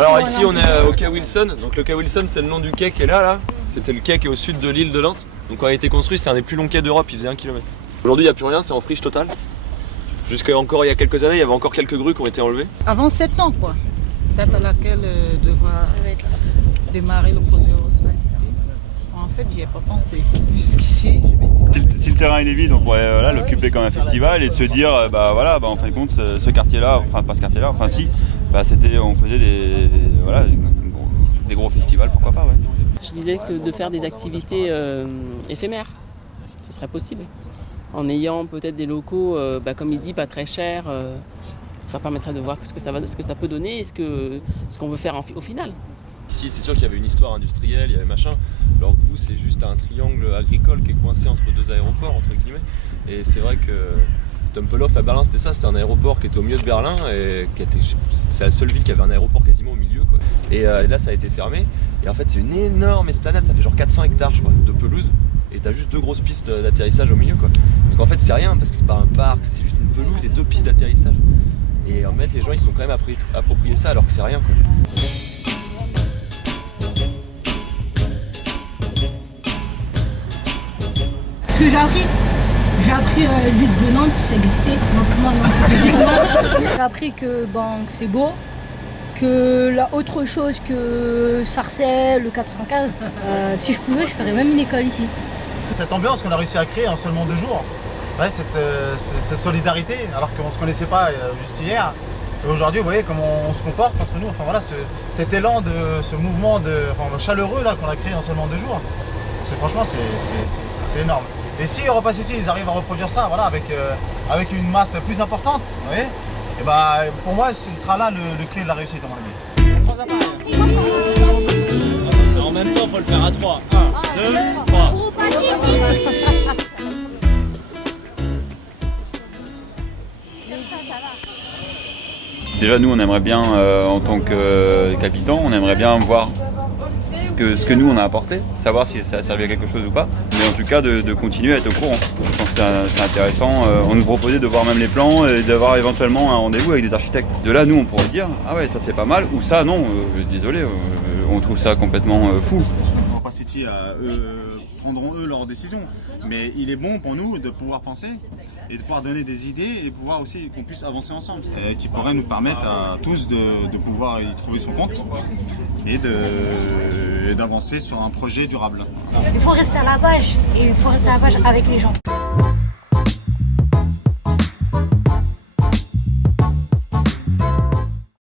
Alors ici on est au quai Wilson, donc le quai Wilson c'est le nom du quai qui est là. C'était le quai qui est au sud de l'île de Nantes. Donc quand il a été construit c'était un des plus longs quais d'Europe, il faisait 1 km. Aujourd'hui il n'y a plus rien, c'est en friche totale. Jusqu'à encore il y a quelques années, il y avait encore quelques grues qui ont été enlevées. Avant 7 ans quoi, date à laquelle devra démarrer le projet Eurospa City. En fait j'y ai pas pensé jusqu'ici. Si le terrain il est vide, on pourrait voilà, l'occuper comme un festival et de se dire en fin de compte ce quartier-là, enfin pas ce quartier-là, enfin si, on faisait des gros festivals, pourquoi pas. Ouais. Je disais que de faire des activités éphémères, ce serait possible. En ayant peut-être des locaux, comme il dit, pas très chers, ça permettrait de voir ce que ça peut donner et ce qu'on veut faire au final. Ici c'est sûr qu'il y avait une histoire industrielle, il y avait machin, alors que vous c'est juste un triangle agricole qui est coincé entre deux aéroports entre guillemets. Et c'est vrai que Tempelhof à Berlin c'était un aéroport qui était au milieu de Berlin et c'est la seule ville qui avait un aéroport quasiment au milieu quoi. Et là ça a été fermé et en fait c'est une énorme esplanade, ça fait genre 400 hectares je crois de pelouse et t'as juste 2 grosses pistes d'atterrissage au milieu quoi. Donc en fait c'est rien parce que c'est pas un parc, c'est juste une pelouse et 2 pistes d'atterrissage. Et en fait les gens ils sont quand même appropriés ça alors que c'est rien quoi. Ce que j'ai appris l'île de Nantes, ça existait. Non, c'était juste moi. J'ai appris que c'est beau, que autre chose que Sarcelles, le 95, si je pouvais, je ferais même une école ici. Cette ambiance qu'on a réussi à créer en seulement 2 jours, cette solidarité, alors qu'on ne se connaissait pas juste hier. Et aujourd'hui, vous voyez comment on se comporte entre nous. Enfin voilà, cet élan ce mouvement chaleureux là qu'on a créé en seulement 2 jours. Franchement, c'est énorme. Et si Eurospa City ils arrivent à reproduire ça, voilà, avec une masse plus importante, vous voyez, et pour moi, il sera là le clé de la réussite, à mon avis. En même temps, il faut le faire à 3. 1, 2, 3. Déjà nous on aimerait bien en tant que qu'habitants, on aimerait bien voir ce que nous on a apporté, savoir si ça a servi à quelque chose ou pas, mais en tout cas de continuer à être au courant. Je pense que c'est intéressant, on nous proposait de voir même les plans et d'avoir éventuellement un rendez-vous avec des architectes. De là nous on pourrait dire ah ouais ça c'est pas mal ou ça non, désolé, on trouve ça complètement fou. Eurospa City prendront eux leurs décisions, mais il est bon pour nous de pouvoir penser et de pouvoir donner des idées et de pouvoir aussi qu'on puisse avancer ensemble, et qui pourrait nous permettre à tous de pouvoir y trouver son compte et d'avancer sur un projet durable. Il faut rester à la page et il faut rester à la page avec les gens.